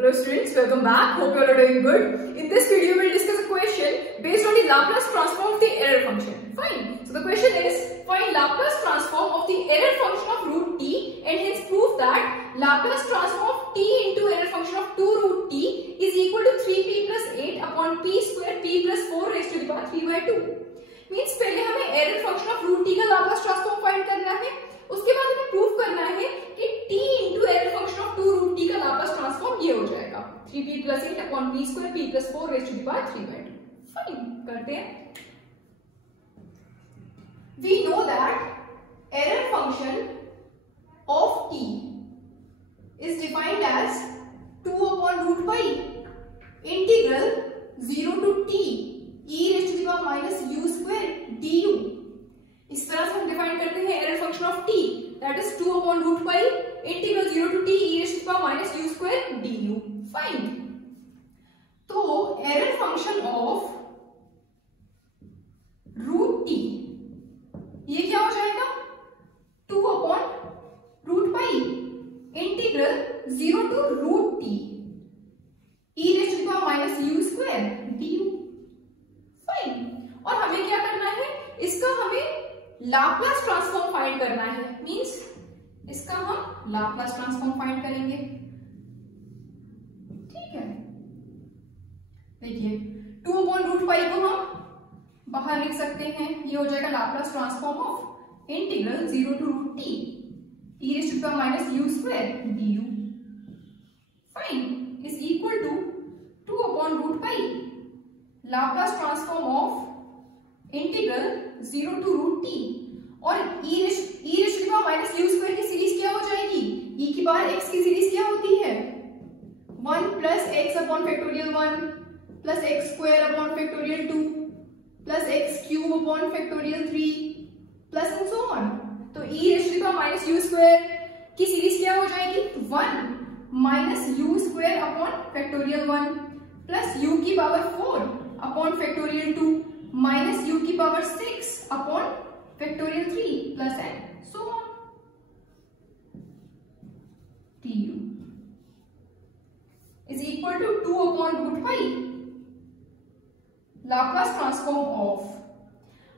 Hello students, welcome back. Hope you all are doing good. In this video, we'll discuss a question based on the Laplace transform of the error function. Fine. So the question is, find Laplace transform of the error function of root t and hence prove that Laplace transform of t into error function of 2 root t is equal to 3p plus 8 upon p square p plus 4 raised to the power 3 by 2. Means पहले हमें error function of root t का Laplace transform find करना है, उसके बाद हमें prove करना है कि t into error function of 2 root t का Laplace transform ये हो जाएगा 3p plus 8 upon p square p plus 4 raised to the power 3 by 2. Fine, करते हैं. We know that error function of t is defined as 2 upon root pi integral 0 to t e raised to the power minus u square du. इस तरह से हम define करते हैं error function of t, that is 2 upon root pi integral 0 to t e raised to the power minus u square du. Fine. तो error function of root t ये क्या हो जाएगा 2 upon root pi integral 0 to root t e raised to the power minus u square du. Fine. और हमें क्या करना है, इसका हमें लाप्लास ट्रांसफॉर्म फाइंड करना है. मींस इसका हम लाप्लास ट्रांसफॉर्म फाइंड करेंगे. ठीक है, देखिए 2 upon root pi को हम बाहर लिख सकते हैं, ये हो जाएगा Laplace transform of integral 0 to root t e raised to the power minus u square du. Fine. Is equal to 2 upon root pi Laplace transform of integral 0 to root t और e raised to the power minus u square की series क्या हो जाएगी, e की power x की series क्या होती है 1 plus x upon factorial 1 plus x square upon factorial 2 plus x cube upon factorial 3 plus and so on. तो e raised to the power minus u square की सीरीज क्या हो जाएगी 1 minus u square upon factorial 1 plus u की power 4 upon factorial 2 minus u की power 6 upon factorial 3 plus and so on du is equal to 2 upon root pi Laplace transform of.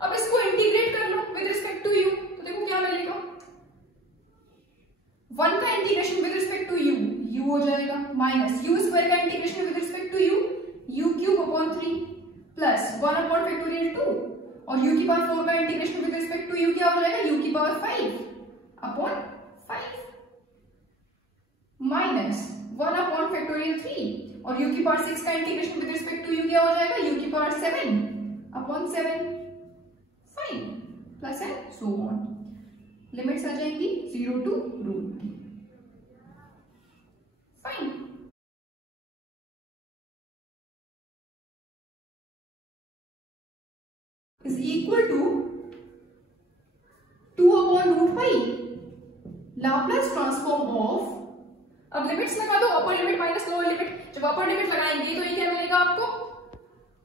अब इसको integrate कर लो with respect to u, तो देखो क्या मिलेगा 1 का integration with respect to u u हो जाएगा माइनस u स्क्वायर का integration with respect to u u cube upon 3 plus 1 upon factorial 2 और u की पावर 4 का integration with respect to u क्या हो जाएगा u की power 5 upon 5 minus 1 upon factorial 3 और u की पावर 6 का integration with respect to u क्या हो जाएगा u की power 7 upon 7. Fine. Plus and so on. Limits आ जाएंगी 0 to root t. Fine. is equal to 2 upon root pi Laplace transform of. अब लिमिट्स लगा दो, upper limit minus lower limit. जब अपर लिमिट लगाएंगे तो ये क्या मिलेगा आपको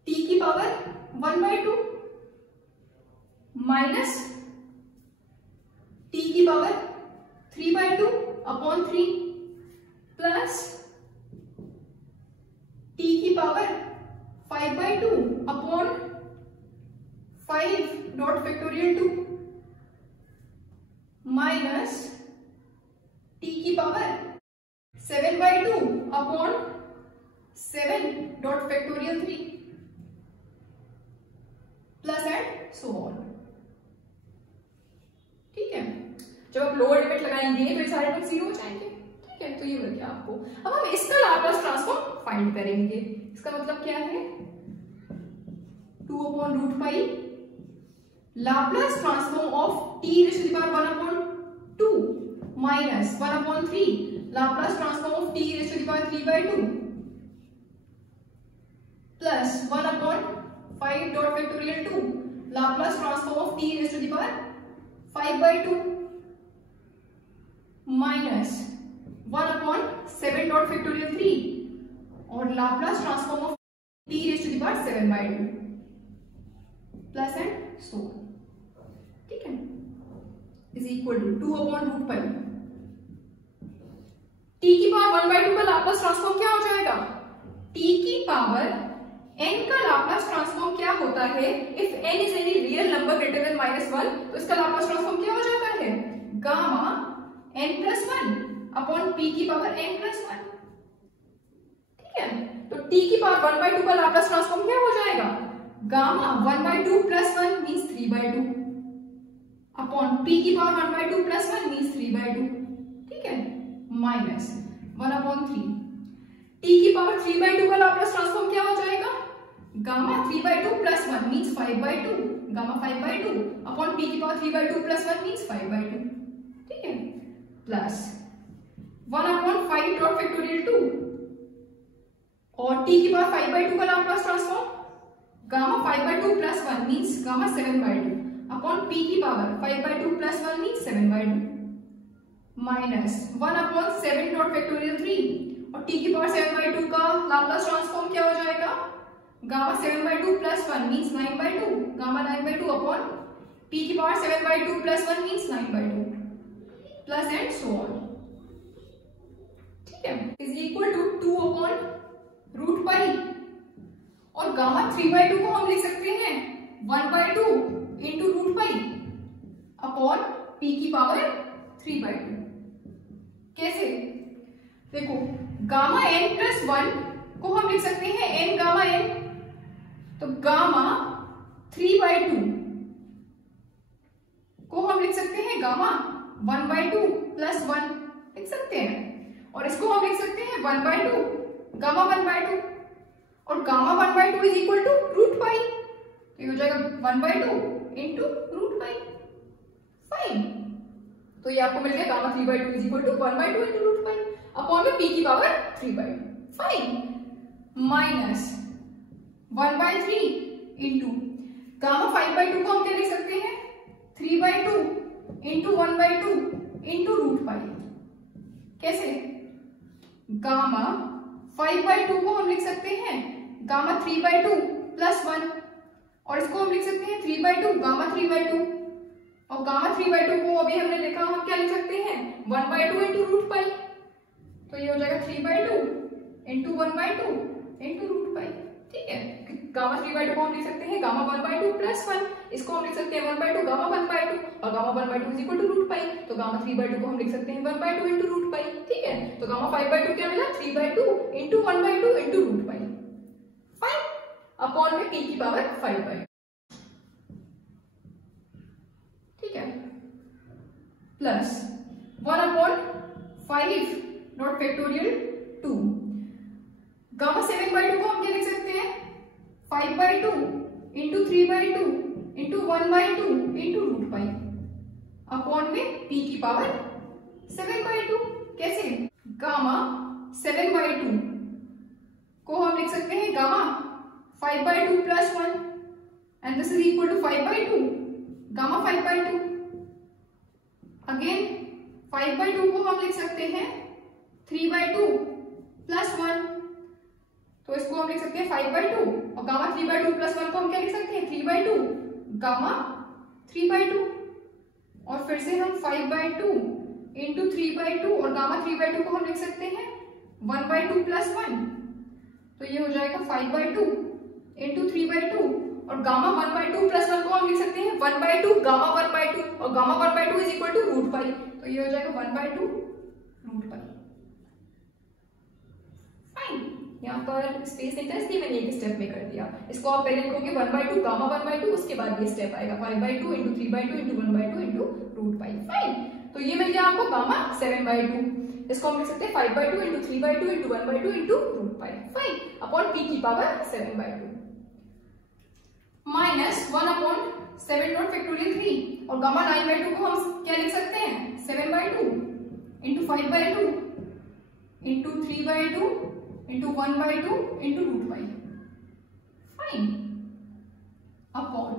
t की पावर 1/2 माइनस t की पावर 3/2 अपॉन 3 प्लस t की power 5/2 upon 5 dot factorial 2 minus t की power 7/2 upon 7 dot factorial 3 plus and so on. ठीक है, जब आप लोअर लिमिट लगाएंगे तो ये सारे टर्म 0 हो जाएंगे. ठीक है, तो ये मिल गया आपको. अब हम इसका लाप्लास ट्रांसफॉर्म फाइंड करेंगे. इसका मतलब क्या है 2 upon root pi Laplace transform of t raised to the power 1 upon 2 minus 1 upon 3 Laplace transform of t raised to the power 3/2 plus 1 upon 5 dot factorial 2 Laplace transform of t raised to the power 5/2 minus 1 upon 7 dot factorial 3 और Laplace transform of t raised to the power 7/2 plus and so on. ठीक है, is equal to 2 upon root pi t की power 1/2 का Laplace transform क्या हो जाएगा t की power n का लाप्लास ट्रांसफॉर्म क्या होता है if n is any real number greater than -1, तो इसका लाप्लास ट्रांसफॉर्म क्या हो जाता है गामा n+1 अपॉन p की पावर n+1। ठीक है, तो t की पावर 1/2 का लाप्लास ट्रांसफॉर्म क्या हो जाएगा गामा 1/2 + 1 मींस 3/2 अपॉन p की पावर 1/2 + 1 मींस 3/2। ठीक है, माइनस 1/3 t की पावर 3/2 का लाप्लास ट्रांसफॉर्म क्या हो जाएगा gamma 3/2 + 1 means 5/2 gamma 5/2 upon p की पावर 3/2 + 1 मींस 5/2। ठीक है, प्लस 1/5 डॉट फैक्टोरियल 2 और t की पावर 5/2 का Laplace transform gamma 5/2 + 1 means gamma 7/2 upon p की power 5/2 + 1 means 7/2 minus 1/7 dot factorial 3 और t की पावर 7/2 का लाप्लास ट्रांसफॉर्म क्या हो जाएगा gamma 7/2 + 1 means 9/2 gamma 9/2 upon p की power 7/2 + 1 means 9/2 plus and so on. ठीक है, इज इक्वल टू 2/√π और गामा 3/2 को हम लिख सकते हैं 1/2 इंटू √π अपॉन p की पावर 3/2। कैसे, देखो गामा n+1 को हम लिख सकते हैं n गामा n, तो गामा 3/2 को हम लिख सकते हैं गामा 1/2 + 1 लिख सकते हैं, और इसको हम लिख सकते हैं 1/2 गामा 1/2 और गामा 1/2 इज इक्वल टू √π, तो ये हो जाएगा 1/2 इंटू √π। फाइन, तो ये आपको मिल गया gamma 3/2 is equal to 1/2 into √π upon में p की power 3/2। Fine, minus 1/3 into gamma 5/2 को हम क्या लिख सकते हैं 3/2 इंटू 1/2 इंटू √π। कैसे, गामा 5/2 को हम लिख सकते हैं गामा 3/2 + 1 और इसको हम लिख सकते हैं 3/2 गामा 3/2 और गामा 3/2 को अभी हमने देखा हम क्या लिख सकते हैं 1/2 इंटू √π, तो ये हो जाएगा 3/2 इंटू 1/2 इंटू √π। ठीक है, गामा 3/2 को हम लिख सकते हैं गामा 1/2 + 1, इसको हम लिख सकते हैं 1/2 गामा 1/2 और गामा 1/2 इज इक्वल टू √π, तो गामा 3/2 को हम लिख सकते हैं 1/2 इंटू √π। ठीक है, तो गामा 5/2 क्या मिला 3/2 इंटू 1/2 इंटू √π। फाइन, अपॉन में p की पावर 5/2। ठीक है, प्लस 1/5 डॉट फैक्टोरियल 2 गामा 7/2 को हम क्या लिख सकते हैं 5/2 इंटू 3/2 इंटू 1/2 इंटू √π अपॉन में p की पावर 7/2। कैसे, गामा 7/2 को हम लिख सकते हैं gamma 5/2 + 1 and this is equal to 5/2 gamma 5/2। Again 5/2 को हम लिख सकते हैं 3/2 + 1, तो इसको हम लिख सकते हैं 5/2 और गामा 3/2 + 1 को हम क्या लिख सकते हैं 3/2 गामा 3/2 और फिर से हम 5/2 इंटू 3/2 और गामा 3/2 को हम लिख सकते हैं 1/2 + 1, तो ये हो जाएगा 5/2 इंटू 3/2 और गामा 1/2 + 1 को हम लिख सकते हैं 1/2 गामा 1/2 और गामा 1/2 इज इक्वल टू √π, तो ये हो जाएगा 1/2 √π। फाइन, यहाँ पर स्पेस नहीं था इसलिए मैंने एक स्टेप में कर दिया, इसको आप पहले लिखोगे 1/2 गामा 1/2, उसके बाद ये स्टेप आएगा 5/2 इंटू 3/2 इंटू 1/2 इंटू √π। फाइन, तो ये मिल गया आपको गामा 7/2, इसको हम लिख सकते हैं 5/2 into 3/2 into 1/2 into √π। Fine, upon p की पावर 7/2 माइनस 1/7 डॉट फैक्टोरियल 3 और गामा 9/2 को हम क्या लिख सकते हैं 7/2 into 5/2 into 3/2 into 1/2 into √π। Fine, upon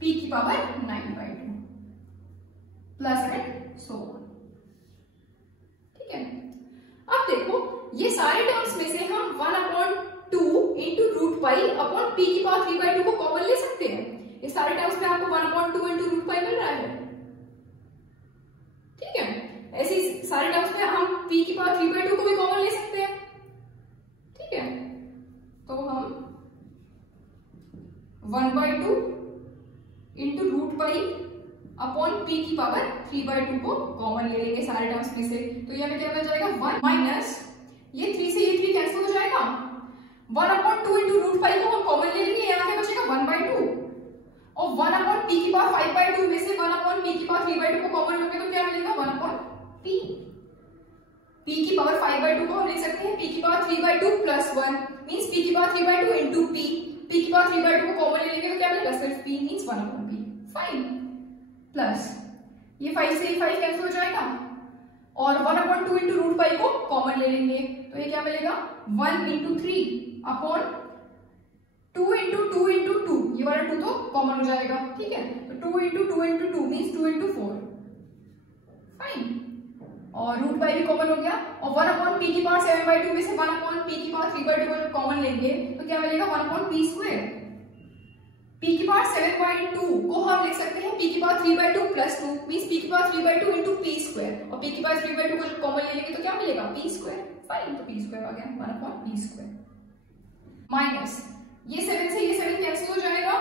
p की power 9/2 plus and so on. ठीक है, अब देखो ये सारे टर्म्स में से हम 1/2 इंटू √π अपॉन p की पावर 3/2 को कॉमन ले सकते हैं। ये सारे टर्म्स में आपको 1/2 इंटू √π मिल रहा है। ठीक है, ऐसे ही सारे टर्म्स में हम p की पावर 3/2 को भी कॉमन ले सकते हैं। ठीक है, 1/2 into root pi upon p की पावर 3/2 को कॉमन ले लेंगे सारे टर्म्स में से। तो ये हमें क्या मिल जाएगा 1 माइनस ये 3 से ये 3 कैंसिल हो जाएगा, 1/2 इंटू रूट पाई को हम कॉमन ले लेंगे, यहाँ क्या बचेगा 1/2 और 1 अपॉन पी की पावर 5/2 में से 1 अपॉन पी की पावर 3/2 को कॉमन लोगे तो क्या मिलेगा 1 अपॉन पी। पी की पावर 5/2 को हम लिख सकते हैं पी की पावर 3/2 प्लस 1 मींस पी की पावर 3/2 इंटू पी, पी की पावर 3/2 को कॉमन ले लेंगे तो क्या मिलेगा सिर्फ P means 1 upon P. Fine, plus ये 5 से 5 कैंसिल हो जाएगा और 1/2 इंटू रूट पाई को कॉमन ले लेंगे तो ये क्या मिलेगा 1 इंटू 3 अपॉन 2 इंटू 2 इंटू 2, ये वाला 2 तो कॉमन हो जाएगा, ठीक है। तो 2 into 2 into 2 means 2 into 4। Fine, और रूट पाई भी कॉमन हो गया और 1 अपॉन पी की पावर 7/2 में से 1 अपॉन पी की पावर 3/2 को जब कॉमन लेंगे तो क्या मिलेगा 1 अपॉन पी स्क्वायर। पी की पावर 7/2 को हम लिख सकते हैं पी की पावर 3/2 प्लस 2 मींस पी की पावर 3/2 इंटू पी स्क्वायर और पी की पावर 3/2 को जब कॉमन ले लेंगे तो क्या मिलेगा पी स्क्वायर। फाइन, तो पी स्क्वायर आ गया 1 अपॉन पी स्क्वायर माइनस ये 7 से ये 7 कैंसिल हो जाएगा,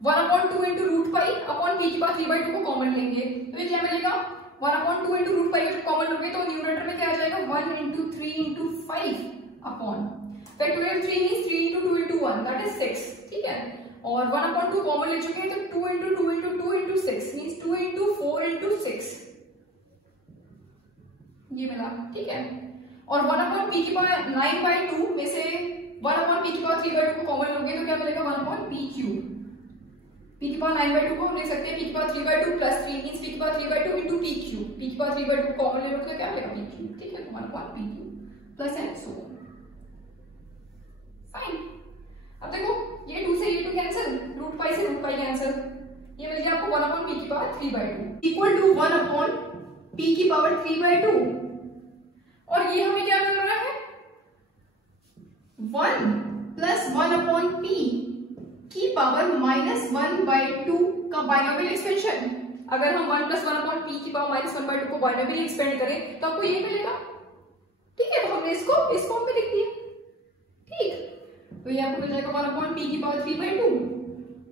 1/2 into root pi upon p की पावर 3/2 को कॉमन लेंगे तो ये क्या मिलेगा 1/2 इंटू रूट पाई को कॉमन लोगे तो न्यूमरेटर में क्या आ जाएगा 1 into 3 into 5 upon factorial 3 means 3 into 2 into 1 that is 6, ठीक है। और 1/2 कॉमन ले चुके हैं तो 2 into 2 into 2 into 6 means 2 into 4 into 6 ये मिला, ठीक है। और 1 अपॉन पी की पावर 9/2 में से 1 अपॉन पी की पावर 3/2 को कॉमन लोगे तो क्या मिलेगा 1 अपॉन पी क्यूब। पी की पावर 9/2 को हम लिख सकते हैं पी की पावर 3/2 प्लस 3 मींस पी की power 3/2 into P cube, P की पावर 3/2 को कॉमन ले लोगे तो क्या मिलेगा पी क्यूब, ठीक है। तो 1 upon P cube plus and so on. Fine, अब देखो ये 2 से ये 2 कैंसिल, रूट पाई से रूट पाई कैंसिल, ये मिल गया आपको 1 अपॉन पी की power 3/2 equal to 1 upon p की पावर 3/2 और ये हमें क्या मिल रहा है 1 प्लस 1 अपॉन पी की पावर -1/2 का बाइनोमियल एक्सपेंशन। अगर हम 1 प्लस 1 अपॉन पी की पावर -1/2 को बाइनोमियल एक्सपेंड करें तो आपको ये मिलेगा, ठीक है। तो हमने इसको इस फॉर्म में लिख दिया, ठीक। तो ये आपको मिल जाएगा 1 अपॉन पी की पावर 3/2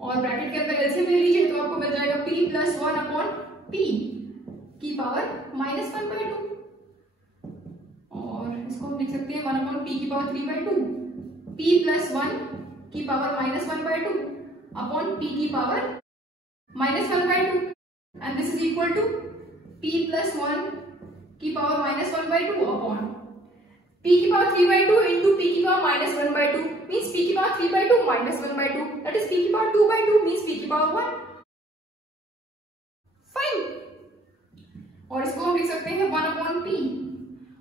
और ब्रैकेट के अंदर एलसीएम ले लीजिए तो आपको मिल जाएगा p प्लस 1 अपॉन पी की पावर -1/2 और इसको हम लिख सकते हैं 1 अपॉन पी की पावर 3/2 p प्लस 1 की पावर -1/2 अपॉन p की power -1/2 and this is equal to p plus 1 की पावर -1/2 अपॉन p की पावर 3/2 इंटू p की पावर -1/2 मींस p की पावर 3/2 -1/2 दैट इज p की पावर 2/2 मींस p की power 1। Fine, और इसको हम लिख सकते हैं 1 अपॉन p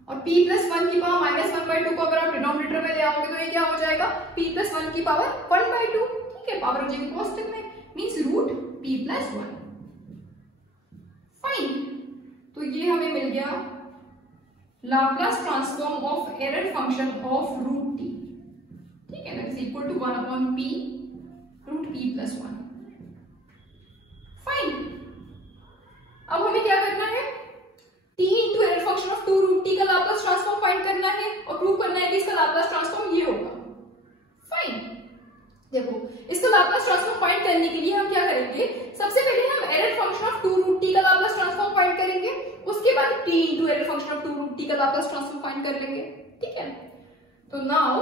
और p प्लस 1 की पावर -1/2 को अगर आप डिनोमिनेटर में ले आओगे तो ये क्या हो जाएगा p प्लस 1 की पावर 1/2, ठीक है। पावर रखेंगे पॉजिटिव में means root p plus 1। Fine, तो ये हमें मिल गया Laplace transform of error function of root t, ठीक है, that is equal to 1 upon p root p plus 1। Fine, अब हमें क्या करना है t into error function of 2 root t का लाप्लास ट्रांसफॉर्म फाइंड करना है और प्रूव करना है कि इसका लाप्लास ट्रांसफॉर्म ये होगा। फाइन, देखो इसका लाप्लास ट्रांसफॉर्म फाइंड करने के लिए हम क्या करेंगे, सबसे पहले हम error function of 2 root t का लाप्लास ट्रांसफॉर्म फाइंड करेंगे, उसके बाद t into error function of 2 root t का लाप्लास ट्रांसफॉर्म फाइंड कर लेंगे, ठीक है। तो now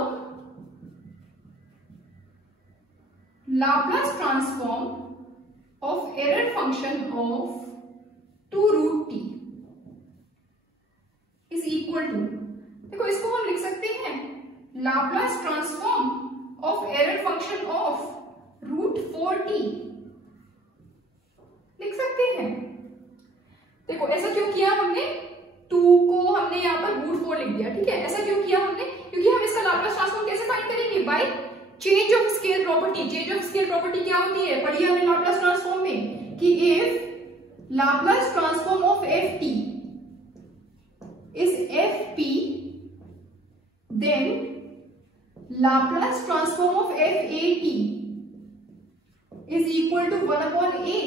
Laplace transform of error function of 2 root t is equal to, देखो इसको हम लिख सकते हैं Laplace transform of error function of root 4t लिख सकते हैं। देखो ऐसा क्यों किया हमने, 2 को हमने यहाँ पर रूट 4 लिख दिया, ठीक है। ऐसा क्यों किया हमने, क्योंकि हम इसका लाप्लास ट्रांसफॉर्म कैसे फाइंड करेंगे, by change of scale property. Change of scale property क्या होती है, पढ़िए हमने लाप्लास ट्रांसफॉर्म में कि if Laplace transform of ft is fp then Laplace transform of fat is equal to 1 upon a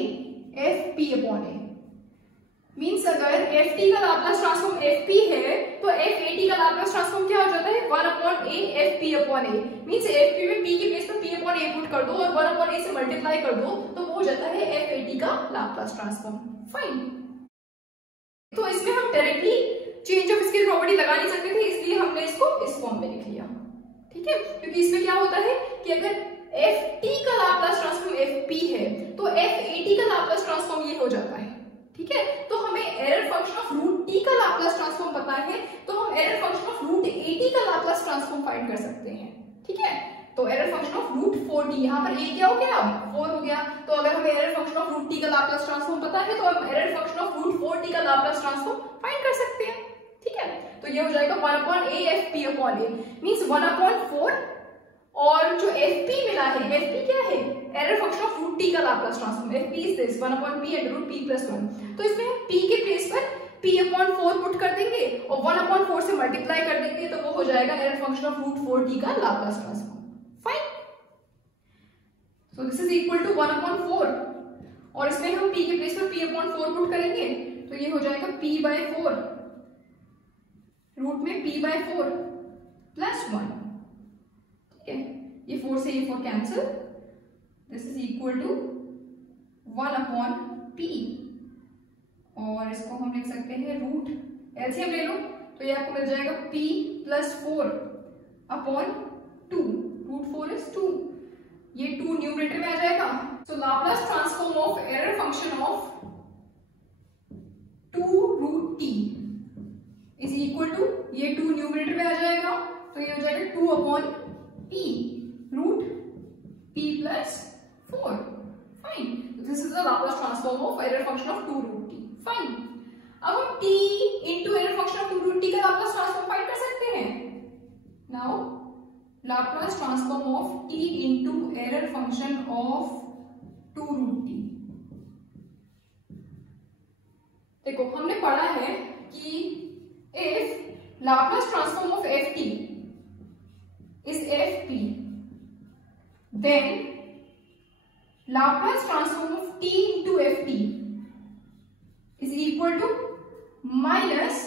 fp upon a means अगर ft का Laplace transform fp है तो fat का लाप्लास ट्रांसफॉर्म क्या हो जाता है 1 upon a F P upon A, means F P में पी के प्लेस पर पी अपॉन ए पुट कर दो और 1 अपॉन ए से मल्टीप्लाई कर दो तो वो हो जाता है एफ ए टी का लाप्लास ट्रांसफॉर्म। फाइन, तो इसमें हम directly change of scale property लगा नहीं सकते थे, इसलिए हमने इसको इस फॉर्म में लिख लिया। ठीक है, क्योंकि इसमें क्या होता है कि अगर एफ टी का लाप्लास ट्रांसफॉर्म एफ पी है तो एफ ए टी का लाप्लास ट्रांसफॉर्म ये हो जाता है। ठीक है, तो हमें error function of root T का लाप्लास ट्रांसफॉर्म पता है, तो हम error function of root a t का लाप्लास ट्रांसफॉर्म फाइंड कर सकते हैं। ठीक है, तो error function of root 4t, यहाँ पर ए क्या हो गया, अब 4 हो गया, तो अगर हमें error function of root T का लाप्लास ट्रांसफॉर्म पता है तो हम error function of root 4t का लाप्लास ट्रांसफॉर्म फाइंड कर सकते हैं। ठीक है, तो ये हो जाएगा 1 upon A F P upon A, means 1 upon 4, और जो एफ पी मिला है, एफ पी क्या है, error function of root T का Laplace transform, F P is this 1 upon P under root P plus 1, तो इसमें हम पी के प्लेस पर p अपॉन 4 पुट कर देंगे और 1 अपॉन 4 से मल्टीप्लाई कर देंगे तो वो हो जाएगा error function of root 4t का Laplace transform. Fine, so this is equal to 1 upon 4, और इसमें हम p के प्लेस पर p अपॉन 4 पुट करेंगे तो ये हो जाएगा p बाय 4, रूट में p बाय 4 प्लस 1। ठीक है, ये 4 से ये 4 cancel, this is equal to 1 upon p, और इसको हम लिख सकते हैं रूट, एलसीएम ले लो तो ये आपको मिल जाएगा p plus 4 upon 2, root 4 is 2, ये 2 न्यूमरेटर में आ जाएगा। So Laplace transform of error function of 2 root t is equal to, ये 2 न्यूमरेटर में आ जाएगा तो ये हो जाएगा 2 upon p root p plus 4। Fine, this is the Laplace transform of error function of 2 root t। Fine, अब हम t into error function of 2 root t का लाप्लास ट्रांसफॉर्म फाइंड कर सकते हैं। Now Laplace transform of t into error function of 2 root t। देखो हमने पढ़ा है कि if Laplace transform of f t is f p, then Laplace transform of t into F T is equal to minus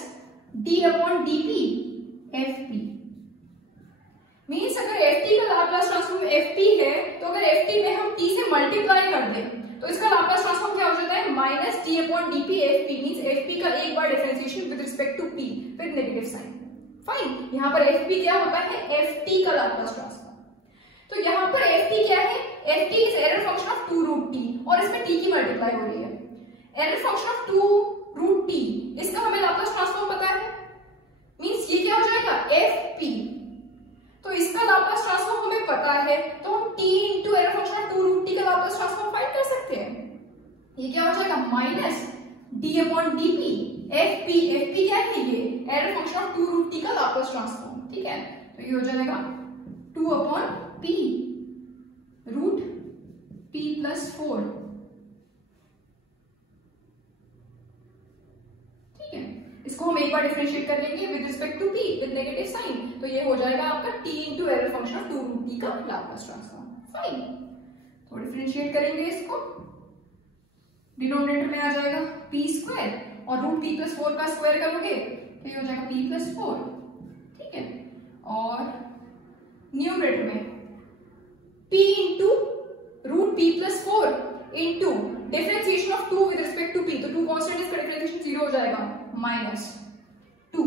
d upon dp fp, means अगर ft का Laplace transform fp है तो अगर ft में हम t से multiply कर दें तो इसका लाप्लास ट्रांसफॉर्म क्या हो जाता है, minus d upon dp fp, means fp का एक बार differentiation with respect to p with negative sign. Fine, यहाँ पर fp क्या होता है, ft का लाप्लास ट्रांसफॉर्म, तो यहाँ पर ft क्या है, ft is error function of 2 root t और इसमें t की मल्टीप्लाई हो रही है। Error function of 2 root t, इसका हमें लाप्लास ट्रांसफॉर्म पता है, मींस ये क्या हो जाएगा fp, तो इसका लाप्लास ट्रांसफॉर्म हमें पता है तो हम t into error function of 2 root t का लाप्लास ट्रांसफॉर्म फाइंड कर सकते हैं। ये क्या हो जाएगा, minus d upon dp fp, fp क्या है, ये error function of 2 root t का लाप्लास ट्रांसफॉर्म। ठीक है, तो ये हो जाएगा 2 upon p root p plus 4। इसको हम एक बार डिफरेंशिएट कर लेंगे with respect to p with negative sign, तो ये हो जाएगा आपका t into error function of 2 root t का लाप्लास ट्रांसफॉर्म। फाइन, तो डिफरेंशिएट करेंगे इसको, डिनोमिनेटर में आ जाएगा p स्क्वायर और रूट p प्लस 4 का स्क्वायर करोगे तो ये हो जाएगा p प्लस 4। ठीक है, और न्यूमरेटर में p into root p plus 4 into differentiation of 2 with respect to p, तो 2 कांस्टेंट, इसका डिफरेंशिएशन 0 हो जाएगा माइनस 2,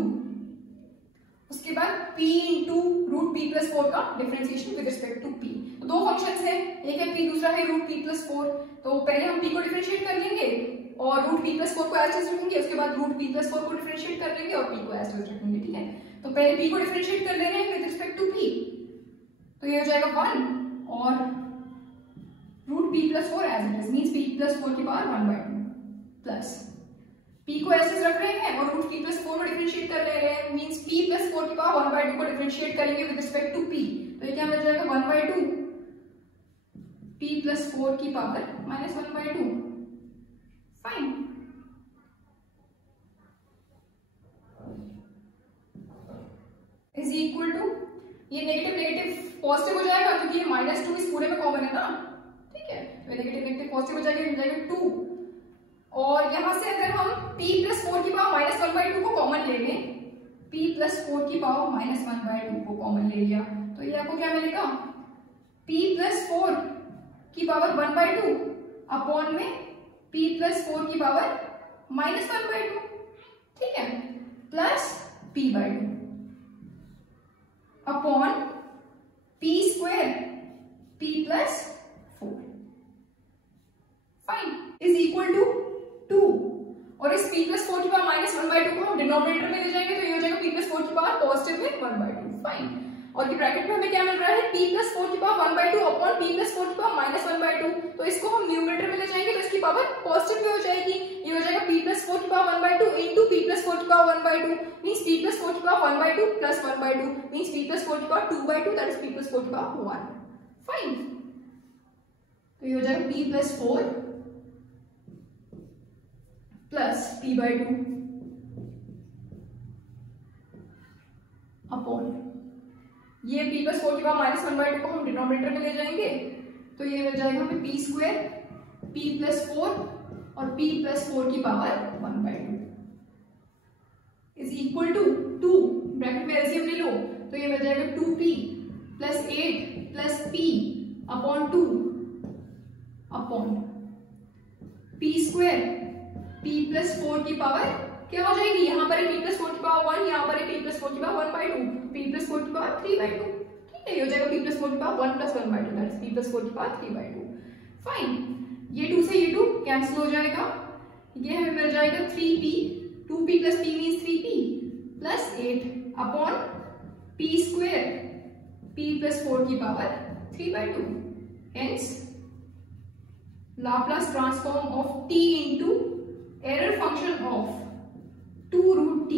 उसके बाद p into root p plus 4 का differentiation with respect to p, तो 2 फंक्शंस हैं, एक है p दूसरा है रूट p प्लस 4, तो पहले हम p को डिफरेंशिएट कर लेंगे और रूट p प्लस 4 को एज इट इज रखेंगे, उसके बाद रूट p प्लस 4 को डिफरेंशिएट कर लेंगे और p को एज इट इज रखेंगे। ठीक है, तो पहले p को डिफरेंशिएट कर ले रहे हैं विद रिस्पेक्ट टू p, तो ये हो जाएगा 1 और root p plus 4 as it is, means p plus 4 की पावर 1/2 प्लस p को ऐसे रख रहे हैं और रूट p प्लस 4 को डिफरेंशिएट कर ले रहे हैं, मींस p प्लस 4 की पावर 1/2 को डिफरेंशिएट करेंगे विद रिस्पेक्ट टू p, तो ये क्या मिल जाएगा 1/2 p प्लस 4 की power minus 1/2। Fine, is equal to, ये नेगेटिव नेगेटिव पॉजिटिव हो जाएगा क्योंकि ये -2 इस पूरे में कॉमन है ना। ठीक है, तो नेगेटिव नेगेटिव पॉजिटिव हो जाएगा, मिल जाएगा 2, और यहां से अगर हम p प्लस 4 की पावर माइनस 1/2 को कॉमन ले लें p प्लस 4 की पावर -1/2 को कॉमन ले लिया तो ये आपको क्या मिलेगा, p प्लस 4 की पावर 1/2 अपॉन में p प्लस 4 की पावर -1/2, ठीक है, plus p/2 upon p square p plus 4 fine is equal to 2। और इस p प्लस 4 की पावर -1/2 को हम डिनोमिनेटर में ले जाएंगे तो ये हो जाएगा p प्लस 4 की पावर पॉजिटिव में 1/2 फाइन। और ये ब्रैकेट में हमें क्या मिल रहा है, p प्लस 4 की पावर 1/2 अपॉन p प्लस 4 की पावर -1/2, तो इसको हम न्यूमरेटर में ले जाएंगे तो इसकी पावर पॉजिटिव में हो जाएगी, ये हो जाएगा p प्लस 4 की पावर 1/2 इंटू p प्लस 4 की पावर 1/2 मींस p प्लस 4 की power 1/2 plus 1/2 means p plus 4 की power 2/2 that is p plus 4 की पावर 1 फाइन। तो ये हो जाएगा p plus 4 plus p/2 upon ये p प्लस 4 की पावर -1/2 को हम डिनोमिनेटर में ले जाएंगे तो ये मिल जाएगा हमें p स्क्वायर p प्लस 4 और p प्लस 4 की power 1/2 is equal to 2, bracket में एलसीएम ले लो तो ये मिल जाएगा 2p plus 8 plus p upon 2 upon p square p plus 4 की पावर क्या हो जाएगी, यहाँ पर है p प्लस 4 की पावर 1, यहाँ पर है p प्लस 4 की पावर 1/2, p प्लस 4 की पावर 3/2, ठीक है, ये हो जाएगा p प्लस 4 की power 1 plus 1/2 that is p plus 4 की पावर 3/2 फाइन। ये 2 से ये 2 कैंसिल हो जाएगा, ये हमें मिल जाएगा 3p, 2p plus p means 3p plus 8 upon p square p plus 4 की power 3/2 hence Laplace transform of t into error function of 2 root t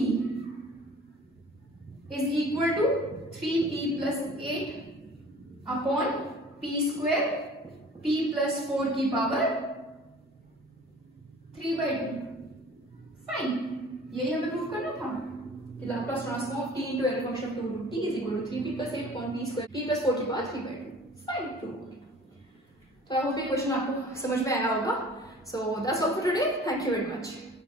is equal to 3p plus 8 upon p square p plus 4 की power 3/2 fine. यही हमें prove करना था कि Laplace transform of t into error function of 2 root t is equal to 3p plus 8 upon p square p plus 4 की power 3/2 fine prove हो गया। तो आई होप ये क्वेश्चन आपको समझ में आया होगा। So that's all for today. Thank you very much.